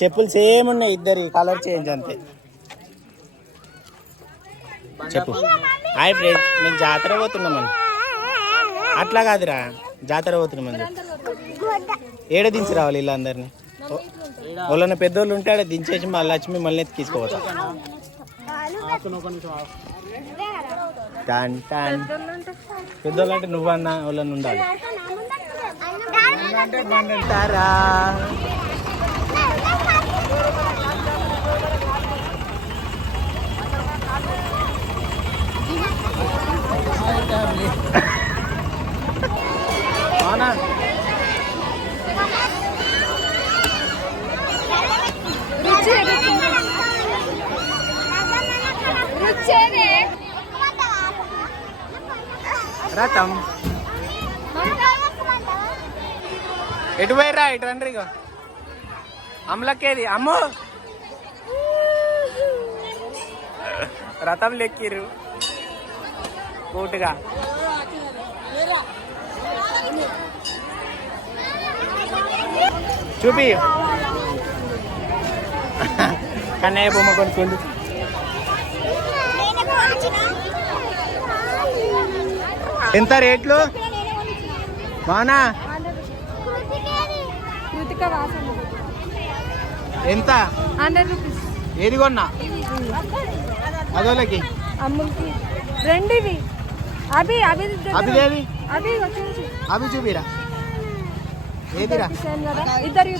చెప్పులు సేమ్ ఉన్నాయి, ఇద్దరి కలర్ చేంజ్ అంతే. చెప్పు. హాయ్ ఫ్రెండ్స్, మేము జాతర పోతున్నామని. అట్లా కాదురా, జాతర పోతున్నామని చెప్పు. ఏడ దించి రావాలి ఇలా అందరినీ? వాళ్ళన్న పెద్దోళ్ళు ఉంటే ఆడ దించేసి మా లక్ష్మి మళ్ళీ తీసుకుపోతా. పెద్దోళ్ళు అంటే నువ్వన్నా వాళ్ళని ఉండాలి. అవునా? రథం ఎటు పోయిరా? ఇటు రండి. ఇక అమ్మలకేది అమ్మో, రథం లెక్కిరు కూటుగా. చూపి కన్నయ్య బొమ్మ కొనుక్కోండి. ఎంత రేట్లు? బానా ఎంత? 100 రూపీస్. ఏది కొన్నా? అదోళ్ళకి అమ్ములకి రెండివి. అభి అభిదేవి అభి చూపిరా. ఏదిరా? ఇద్దరు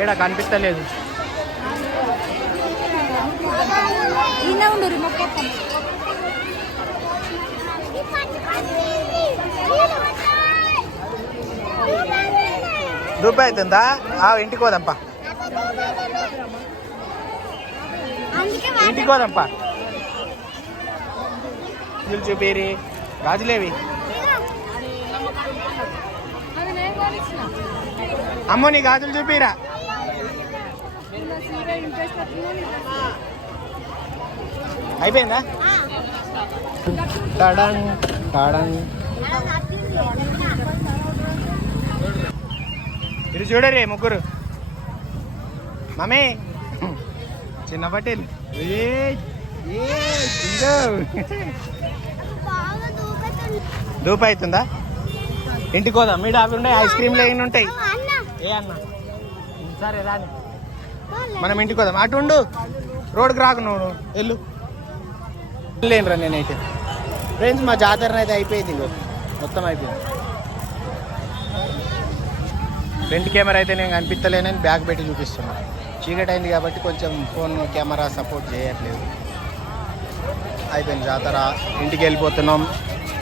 ఏడా కనిపిస్తలేదు. రూపాయి అవుతుందా? ఇంటికి పోదాంపా, ఇంటికి పోదాంపా. చూపేరి గాజులేవి. అమ్మో నీ గాజులు చూపిరా. అయిపోయిందా? టడన్ టడన్. ఇది చూడరే ముగ్గురు. మమ్మీ చిన్న పటేల్ దూపు అవుతుందా? ఇంటికి పోదా? మీ డాబీ ఉండే ఐస్ క్రీమ్లు ఏమి ఉంటాయి? ఏ అన్న సరే రాని, మనం ఇంటికి పోదాం. అటు ఉండు, రోడ్కి రాకు నువ్వు, వెళ్ళు. లేనురా నేనైతే. ఫ్రెండ్స్ మా జాతర అయితే అయిపోయింది, మొత్తం అయిపోయింది. ఫ్రంట్ కెమెరా అయితే నేను కనిపించలేనని బ్యాక్ పెట్టి చూపిస్తున్నాను. చీకటి అయింది కాబట్టి కొంచెం ఫోన్ కెమెరా సపోర్ట్ చేయట్లేదు. అయిపోయింది జాతర, ఇంటికి వెళ్ళిపోతున్నాం.